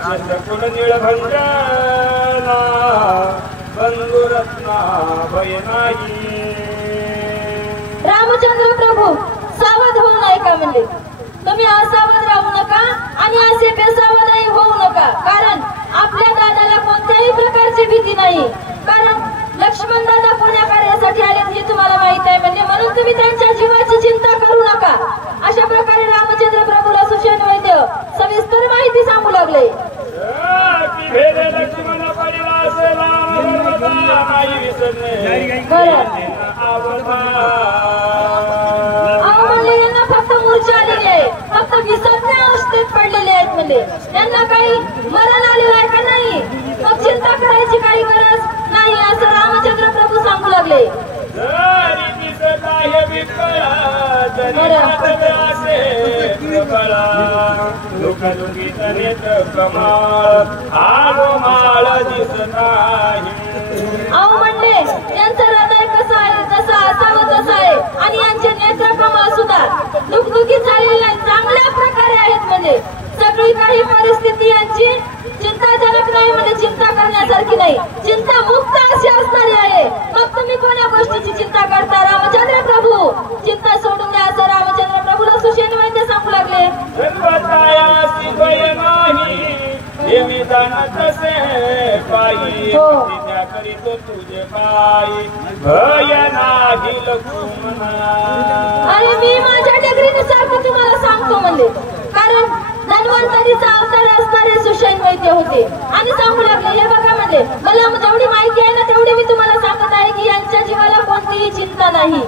राक्षस कुल निळभंजना बंधुरत्ना भय नाही. रामचंद्र प्रभू सावध होऊन ऐका म्हणले. तुम्ही असावध राहू नका आणि असे बेसावधही होऊ नका, कारण आपल्या दादाला कोणत्याही प्रकारची भीती नाही. कारण लक्ष्मण दादा कोण्या कार्यासाठी आले हे तुम्हाला माहित आहे म्हणजे, म्हणून तुम्ही त्यांच्या जीवाची चिंता करू नका. अशा प्रकारे रामचंद्र प्रभूला सुषेण वैद्य सविस्तर माहिती सांगू लागले. फक्त मूर्छा आलेली आहे, फक्त विसरण्या अवस्थेत पडलेले आहेत म्हणजे, त्यांना काही मरण आलेलं आहे का नाही, मग चिंता करायची काही गरज नाही असं रामचंद्र प्रभू सांगू लागले. अहो म्हणले यांचं हृदय कसं आहे, जसं असावं तसं आहे आणि यांचे नेत्र कमळ सुद्धा दुखदुखी झालेले नाही, चांगल्या प्रकारे आहेत म्हणजे. सगळी काही परिस्थिती यांची चिंताजनक नाही म्हणजे, चिंता करण्यासारखी नाही, चिंता मुक्त अशी असणारी आहे. मग तुम्ही कोणा गोष्टीची चिंता करता रामचंद्र प्रभू, चिंता सोडून द्या असं रामचंद्र प्रभूला सुषेण वैद्य सांगू लागले. अरे मी माझ्या डिग्रीनुसार तुम्हाला सांगतो म्हणले, कारण धन्वंतरीचा अवतार असणारे सुषेण वैद्य होते आणि सांगू लागले. हे बघा म्हणले, मला जेवढी माहिती आहे ना तेवढी मी तुम्हाला सांगत आहे की यांच्या जीवाला कोणतीही चिंता नाही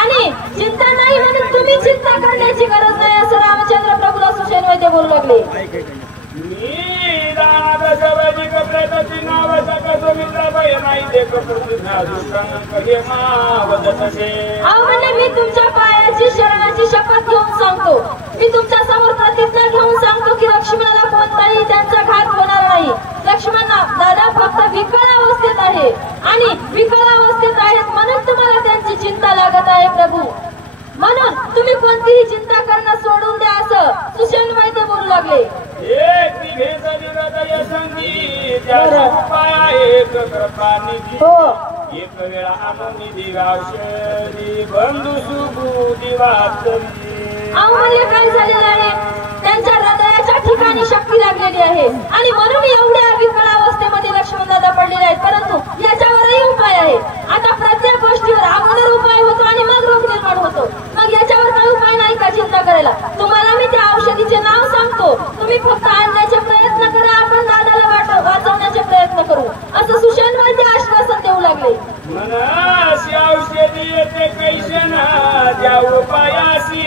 आणि चिंता नाही म्हणून तुम्ही चिंता करण्याची गरज नाही असं रामचंद्र प्रभूला सुषेण वैद्य बोलू लागले. म्हणजे मी तुमच्या पायाची शरणाची शपथ घेऊन सांगतो, मी तुमच्या समोर प्रतिज्ञा घेऊन सांगतो की लक्ष्मणाला कोणताही त्यांचा घात होणार नाही. लक्ष्मण दादा फक्त विकळ अवस्थेत आहे आणि विकळ अवस्थेत आहेत म्हणून तुम्हाला त्यांची चिंता लागत आहे प्रभू, म्हणून तुम्ही कोणतीही चिंता करणं सोडून द्या असं सुषेण वैद्य बोलू लागले. एक वेळा आम्ही दिवाशरी बंधू सुबू दिवाचरी. अहो म्हणजे काय झालेलं आहे, त्यांच्या हृदयाच्या ठिकाणी शक्ती लागलेली आहे आणि म्हणून एवढ्या विकळ अवस्थेमध्ये लक्ष्मण दादा पडलेले आहेत. परंतु याच्यावरही उपाय आहे. आता प्रत्येक गोष्टीवर अगोदर उपाय होतो आणि मग रोग निर्माण होतो. मग याच्यावर काही उपाय नाही का चिंता करायला? तुम्हाला मी त्या औषधीचे नाव सांगतो, तुम्ही फक्त आणण्याचे प्रयत्न करा, आपण दादाला वाचवण्याचे प्रयत्न करू असं सुषेण वैद्य आश्वासन देऊ लागले. औषधी येते कैशना त्या उपायाशी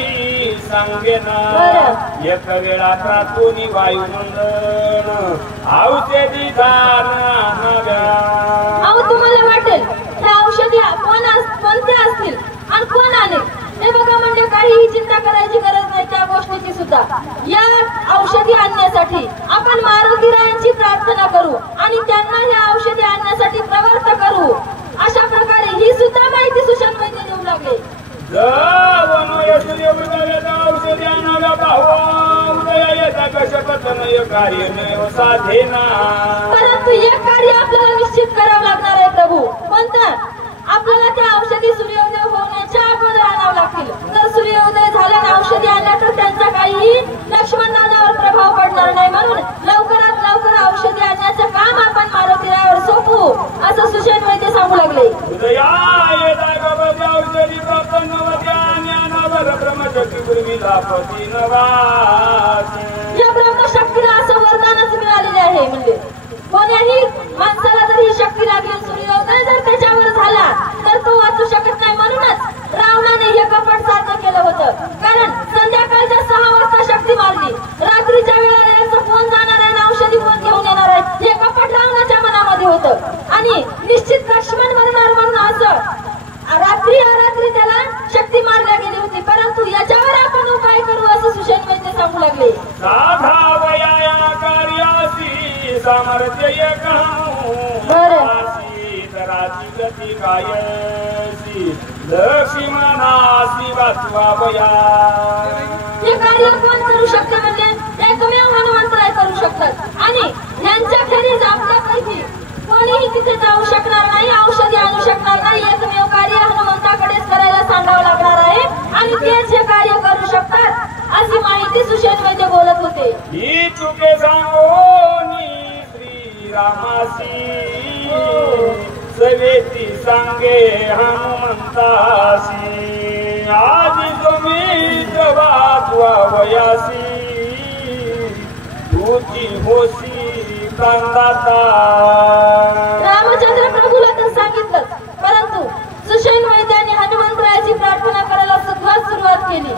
सांगेना. एक वेळा प्रातुनी वायुमंडन औषधी अहो तुम्हाला वाटेल त्या औषधी कोणत्या असतील आणि कोण आले हे बघा म्हणजे, काहीही चिंता करायची गरज नाही त्या गोष्टीची सुद्धा. या औषधी आणण्यासाठी आपण मारुतीरायांची प्रार्थना करू आणि त्यांना या औषधी आणण्यासाठी प्रवर्त करू. अशा प्रकारे ही सुद्धा माहिती सुषेण वैद्य देऊ लागले. परंतु एक कार्य आपल्याला निश्चित करावं लागणार आहे प्रभू. कोणतं? आपल्याला त्या औषधी सूर्योदय होण्याच्या अगोदर आणावं लागतील. जर सूर्योदय झाला ना औषधी आणल्या तर त्यांचा काहीही लक्ष्मण दादावर प्रभाव पडणार नाही, म्हणून लवकरात लवकर औषधी आणण्याचं काम आपण मारुतीरायावर सोपवू असं सुषेण वैद्य सांगू लागले. या ब्रह्मशक्तीला असं वरदानच मिळालेले आहे म्हणजे, कोण्याही माणसाला जर ही शक्ती लागली, सूर्योदय जर त्याच्यावर झाला तर तो वाचू शकत नाही. म्हणूनच रावणाने हे कपट साध्य केलं होतं, कारण संध्याकाळच्या 6 वाजता शक्ती मारली, रात्रीच्या वेळेला यांचं कोण जाणार आहे आणि औषधी कोण घेऊन येणार आहे हे कपट रावणाच्या मनामध्ये होतं आणि निश्चित लक्ष्मण मरणार म्हणून असं रात्री त्याला शक्ती मारल्या गेली होती. परंतु याच्यावर आपण उपाय करू असं सुषेण वैद्य सांगू लागले. सामर्थ्य लक्ष्मणासी वाचवावया. हे कार्य कोण करू शकते म्हणजे, एक एकमेव हनुमंतराय करू शकतात आणि यांच्याखेरीज आपल्यापैकी कोणीही तिथे जाऊ शकणार नाही, औषधी आणू शकणार नाही. एकमेव कार्य हनुमंताकडेच करायला सांगावं लागणार आहे आणि तेच हे कार्य करू शकतात अशी माहिती सुषेण वैद्य बोलत होते. ही तुके सांगोनी श्रीरामासी सवेती सांगे हनुमंतासी आदि तुम्ही वाचवा वयासी तुझी होशी प्राणदाता. रामचंद्र प्रभूला तर सांगितलं, परंतु सुषेण वैद्यांनी हनुमंतरायाची प्रार्थना करायला सुरुवात केली.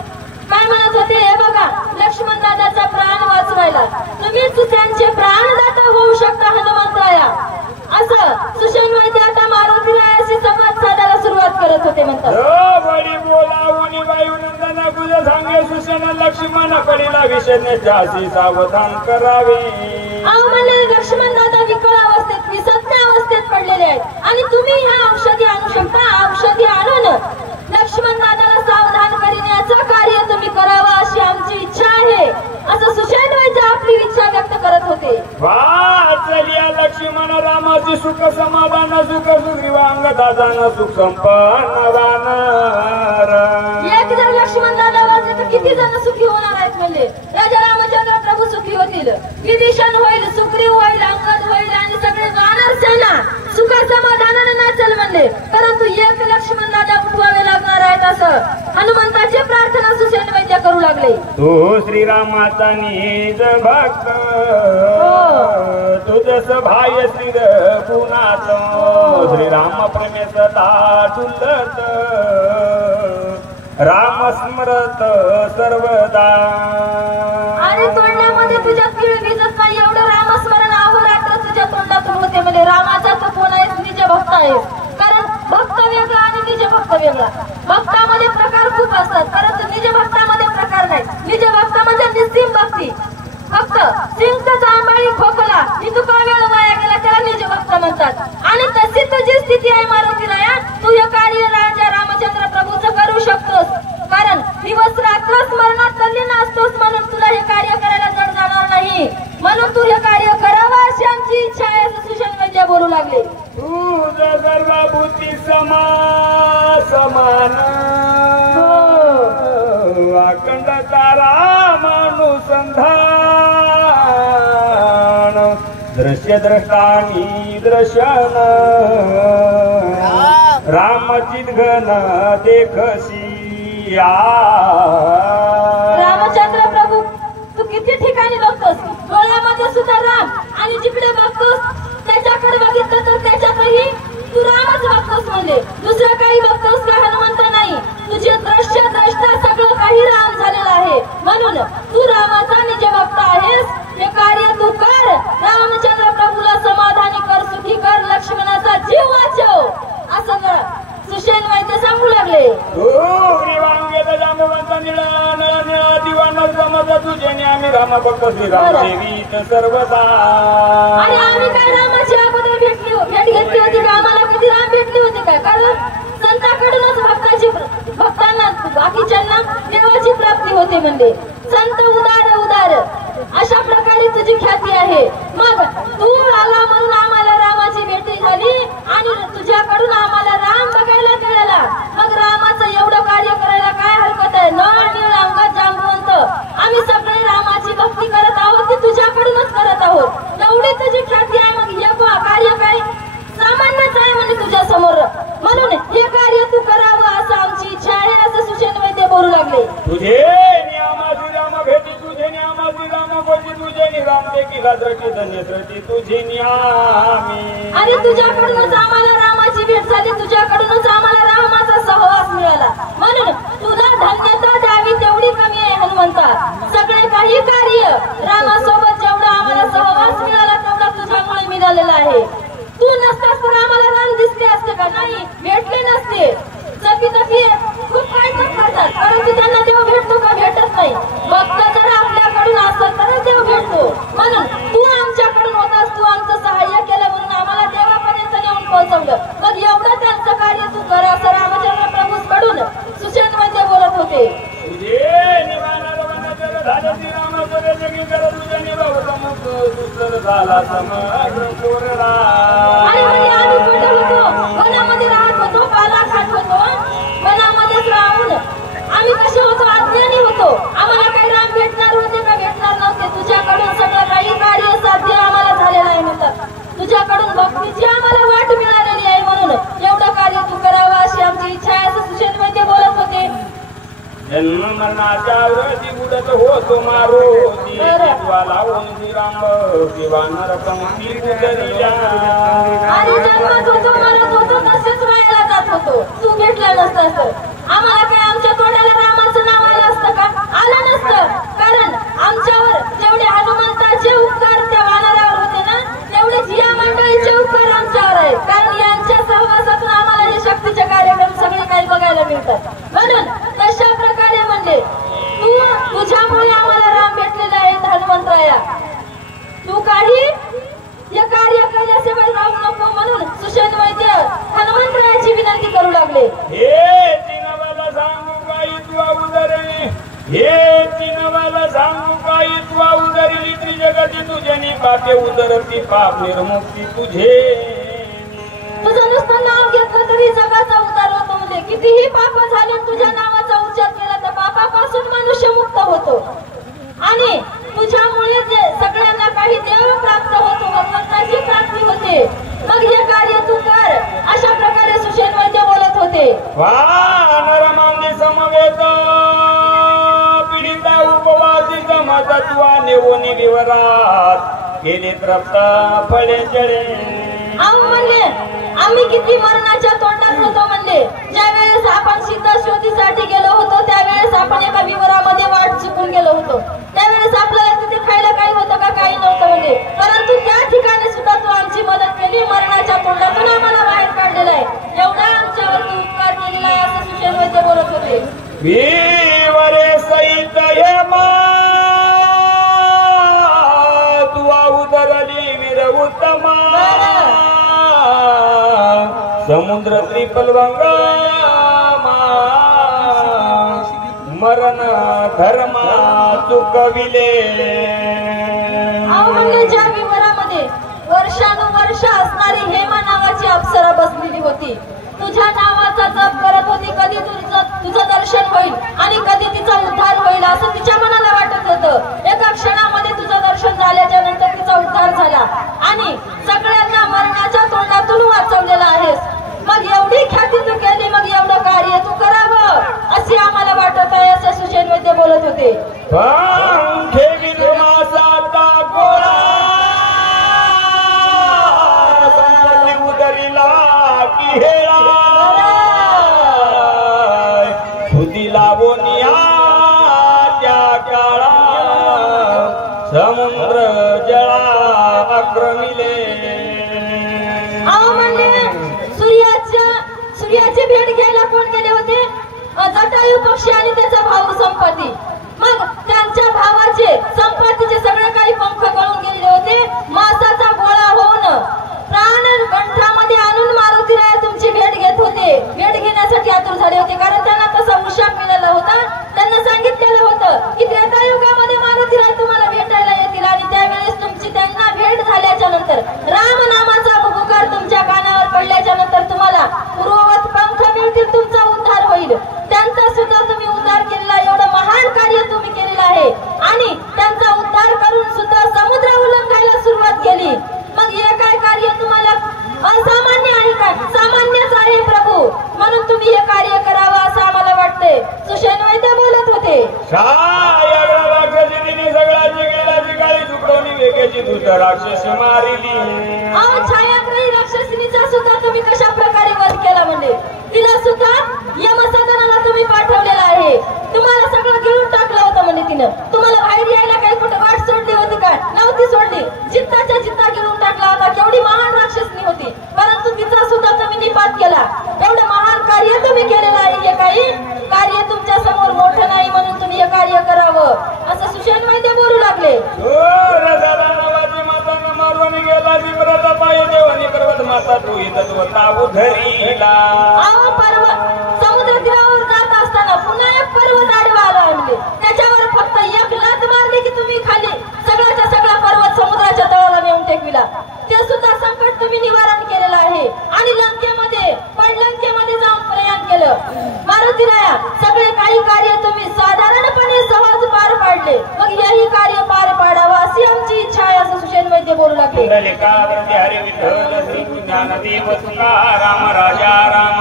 काय म्हणत होते, हे बघा लक्ष्मण दादाचा प्राण वाचवायला तुम्हीच त्यांचे प्राणदाता होऊ शकता हनुमंतराया, असं सुषेण वैद्य आता मारुतीरायाशी संवाद साधायला सुरुवात करत होते. म्हणतात बळी बोलावून वायुनंदन गुज सांगे सुषेण लक्ष्मण कडीला विषण्याची सावधान करावे. अहो म्हणले लक्ष्मण दादा विकळ अवस्थेत विसज्ञ अवस्थेत पडलेले आहेत आणि तुम्ही ह्या औषधी आणू शकता. औषधी आणून लक्ष्मण दादाला सावधान करण्याचं कार्य तुम्ही करावं अशी आमची इच्छा आहे, असं सुषेण वैद्य आपली इच्छा व्यक्त करत होते. वाचलिया लक्ष्मण रामाची सुख समाधान सुख सुग्रीवांग दादान सुख संपन्न वानर. एक जर लक्ष्मण दादा वाचले तर किती जण सुखी होणार आहेत. म्हणजे राजा रामचंद्र प्रभू सुखी होतील, विभीषण होईल, सुग्रीव होईल, अंगद होईल आणि सगळे वानर सेना सुखा समाधानाने नाचल म्हणले. परंतु एक लक्ष्मण दादा उठवावे लागणार आहेत असं हनुमंताची प्रार्थना सुषेण वैद्य करू लागले. तू श्रीरामाचा निज भक्त तुझस भाय श्रीर पुनात श्रीराम प्रेमेस दाटुलत राम स्मरत सर्वदा. आणि तोंडामध्ये तुझ्या तिळ भिजत नाही एवढं रामस्मरण अहोरात्र तुझ्या तोंडातून होते. म्हणजे रामाचा तो कोण आहे, निज भक्त आहे. कारण भक्त वेगळा आणि निज भक्त वेगळा. भक्तामध्ये प्रकार खूप असतात, परंतु निज भक्तामध्ये प्रकार नाही. निज भक्त म्हणजे निस्सीम भक्ती. फक्त सिंग जांभळी खोकला इतका वेळ वाया गेला त्याला निज भक्त म्हणतात. आणि तशी तुझी स्थिती आहे मारुतीराया, तू हे कार्य राजा रामचंद्र प्रभूचं करू शकतोस. कारण दिवस रात्र स्मरणात तल्लीन असतोस म्हणून तुला हे कार्य करायला जड जाणार नाही. म्हणून तू हे कार्य करावं अशी आमची इच्छा आहे असं सुषेण वैद्य बोलू लागले. तुझ सर्वभूती समान अखंड तारामानुसंधान दृश्य द्रष्टानी दर्शन रामचित घन देखसी. रामचंद्र प्रभू तू किती ठिकाणी बघतोस, डोळ्यामध्ये सुद्धा राम आणि जिकडे बघतोस त्याच्याकडे बघितलं तर त्याच्यातही तू रामच बघतोस. म्हणजे दुसरं काही बघतोस का हनुमंत नाही. तुझे दृश्य द्रष्टा सगळं काही राम झालेलं आहे. म्हणून तू रामाचा निज भक्त आहेस. हे कार्य तू कर. रामचंद्र प्रभूला समाधानी कर, सुखी कर, लक्ष्मणाचा जीव वाचव असं सुषेण वैद्य सांगू लागले. सर्वदा आणि आम्ही काय रामाची अगोदर भेट घेतली होती का, आम्हाला कधी राम भेटले होते काय. कारण संतांकडूनच भक्तांना बाकीच्यांना देवाची प्राप्ती होते. म्हणजे संत उदार उदार अशा प्रकारे तुझी ख्याती आहे. मग तू आला म्हणून आम्हाला रामाची भेट झाली आणि तुझ्याकडून आम्हाला राम बघायला मिळाला. मग रामाचं एवढं कार्य करायला काय हरकत आहे. नळ नीळ अंगद जांबवंत आम्ही सगळे रामाची भक्ती करत आहोत, ती तुझ्याकडूनच करत आहोत. एवढी तुझी ख्याती आहे. मग हे कार्य काय सामान्यच आहे म्हणजे तुझ्या समोर. म्हणून हे कार्य तू करावं असं आमची इच्छा आहे असं सुषेण वैद्य बोलू लागले. तुझे नियमाची राम भेटी तुझे नियमाची राम गोची तुझे निराम देखील द्रष्टी धन्य सृष्टी तुझे नियामी. आणि तुझ्याकडूनच आम्हाला रामाची भेट झाली, तुझ्याकडूनच आम्हाला रामाचा सहवास मिळाला. म्हणून तुला धन्यता द्यावी तेवढी कमी आहे हनुमंता. सगळे काही कार्य रामासोबत जेवढा आम्हाला सहवास मिळाला तेवढा तुझ्यामुळे मिळालेला आहे. तू नसतास तर आम्हाला राम दिसले असते का, नाही भेटले नसते. सखी सखी खूप काय करतात परंतु त्यांना देव भेटतो का, भेटत नाही. भक्त जर आपल्याकडून असत तरच देव भेटतो. म्हणून तू आमच्याकडून होतास, तू आमचं सहाय्य केलं म्हणून आम्हाला देवापर्यंत नेऊन पोहोचवलं. सुंदर झाला समग्र कोरडा. आणि म्हणे आम्ही कुठे होतो, वनामध्ये राहत होतो, पाला खात होतो, वनामध्येच राहून आम्ही कसे होतो, अज्ञानी होतो. आम्हाला काही राम भेटणार होते का भेटणार नव्हते. तुझ्याकडून सगळं काही कार्य साध्य आम्हाला झालेलं आहे म्हणतात. तुझ्याकडून भक्तीची आम्हाला वाट मिळालेली आहे म्हणून एवढं कार्य तू करावं अशी आमची इच्छा आहे असं सुषेण वैद्य बोलत होते. जन्म मरणाच्या व्रती बुडत होतो मारुती. लावून श्रीराम किंवा नरकंती उतरिल्या. आणि जन्मात होतो, मरत होतो, तसेच व्हायला जात होतो. तू भेटला नसतास तर आम्हाला काय आमच्या तोंडाला रामाचं नाव आलं असतं का? आलं नसतं. कारण आमच्यावर जेवढे हनुमंताचे उपकार त्या वानरावर होते ना, तेवढेच या मंडळीचे उपकार आमच्यावर आहेत. कारण यांच्या सहवासातून आम्हाला हे शक्तीचे कार्यक्रम सगळे काही बघायला मिळतात. म्हणून तशा प्रकारे म्हणजे तुझ्यामुळे आम्हाला राम भेटलेला आहे हनुमंतराया. तू काही हे कार्य केल्याशिवाय राहू नको म्हणून सुषेण वैद्य हनुमंतरायाची विनंती करू लागले. हे चिनवाला सांगू काही तुवा उदरणी, हे चिनवाला सांगू काही तुवा उदरली. त्रिजगती तुझ्यानी पापे उदरती, पाप निर्मुक्ती तुझे. तुझं नुसतं नाव घेतलं तरी जगाचा उद्धार होतो. म्हणजे कितीही पाप झाले तुझ्या नावाचा उच्चार केला तर पापापासून मनुष्य मुक्त होतो. आणि तुझ्यामुळे जे सगळ्यांना काही देव प्राप्त होतो, भगवंताची प्राप्ती होते. मग हे कार्य तू कर अशा प्रकारे सुषेण वैद्य बोलत होते. नरमांदी समवेत पीडिता उपवासी समतत्वा नेवोनी विवरात केले तृप्त फळे जळे. म्हणले आम्ही किती मरणाच्या तोंडात होतो. म्हणले ज्या वेळेस आपण सिद्ध शोधीसाठी गेलो होतो त्यावेळेस आपण एका विवरामध्ये वाट चुकून गेलो होतो. त्यावेळेस आपल्याला तिथे खायला काही होतं का? काही नव्हतं. म्हणजे परंतु त्या ठिकाणी सुद्धा तू आमची मदत केली, मरणाच्या तोंडातून आम्हाला बाहेर काढलेला आहे. एवढा आमच्यावर तू उपकार केलेला आहे असं सुषेण वैद्य बोलत होते. विवरे सहित हे मा तुवा उदरली वीर उत्तमा. समुद्र त्रिपलवंगा मरण धर्मा चुकविले. म्हणले ज्या विवरामध्ये वर्षानुवर्ष असणारी हेमा नावाची अप्सरा बसलेली होती, तुझ्या नावाचा जप करत होती. कधी तुझं दर्शन होईल आणि कधी तिचा उद्धार होईल असं तिच्या मनाला वाटत होतं. एका क्षणामध्ये तुझं दर्शन झाल्याच्या नंतर तिचा उद्धार झाला आणि सगळ्यांना मरणाच्या तोंडातून वाचवलेला आहेस. मग एवढी ख्याती तू केली, मग एवढं कार्य तू करावं असे आम्हाला वाटत आहे असे सुषेण वैद्य बोलत होते. उदरिला की हेळा सुधी लावोनिया त्या काळा समुद्र जळा अक्रमिले. म्हणले सूर्याची भेट घ्यायला कोण गेले होते? जटायू पक्षी आणि त्याचा भाऊ संपत्ती. मग त्यांच्या भावाचे संपत्तीचे सगळे काही पंख गळून गेलेले होते. मासाचा गोळा होऊन प्राण कंठामध्ये आणून मारुतीराया तुमची भेट घेत होते. भेट घेण्यासाठी आतुर झाले होते. कारण त्यांना तसा उशाप मिळाला होता. त्यांना सांगितलेलं होतं की त्रेतायुगामध्ये मारुतीराया तुम्हाला भेटायला येतील आणि त्यावेळेस तुमची त्यांना भेट झाल्याच्या नंतर राम नामाचा पुकार तुमच्या कानावर पडल्याच्या नंतर तुम्हाला पूर्ववत पंख मिळतील, तुमचा उद्धार होईल. त्यांचा सुद्धा तुम्ही उद्धार केलेला, एवढं महान कार्य तुम्ही केलेलं आहे. आणि त्यांचा उद्धार करून सुद्धा समुद्र उल्लंघायला सुरुवात केली. मग हे काय कार्य तुम्हाला असामान्य आहे का? सामान्यच आहे प्रभू. म्हणून तुम्ही हे कार्य करावं असं आम्हाला वाटते. सुषेण वैद्य बोलत होते. राक्षसी मारिली. छायाग्रही राक्षसीचा सुद्धा तुम्ही कशा प्रकारे वध केला. म्हणजे तिला सुद्धा यमसदनाला तुम्ही पाठवलेला आहे. तुम्हाला सगळं घेऊन टाकलं होतं. म्हणजे तिनं तुम्हाला बाहेर यायला काही कुठे वाट सोडली होती का? नव्हती सोडली. जित्ताच्या जित्ता घेऊन टाकला होता. केवढी महान राक्षसनी होती, परंतु तिचा सुद्धा तुम्ही निपात केला. एवढं महान कार्य तुम्ही केलेलं आहे. हे काही कार्य तुमच्या समोर मोठं नाही म्हणून तुम्ही हे कार्य करावं असं सुषेण वैद्य बोलू लागले. माता तू धरीला. समुद्र तीरावर जात असताना पुन्हा एक पर्वत आडवा आला. म्हणजे त्याच्यावर फक्त एक लाथ मारली की तुम्ही खाली सगळ्याचा सगळा पर्वत समुद्राच्या झालं. मारुतीराया, सगळे काही कार्य तुम्ही साधारणपणे सहज पार पाडले, मग यही कार्य पार पाडावं अशी आमची इच्छा आहे, असं सुषेण वैद्य बोलू लागले. कुंडलिका वरती हरी विठ्ठल श्री ज्ञानदेव तुकाराम राजा राम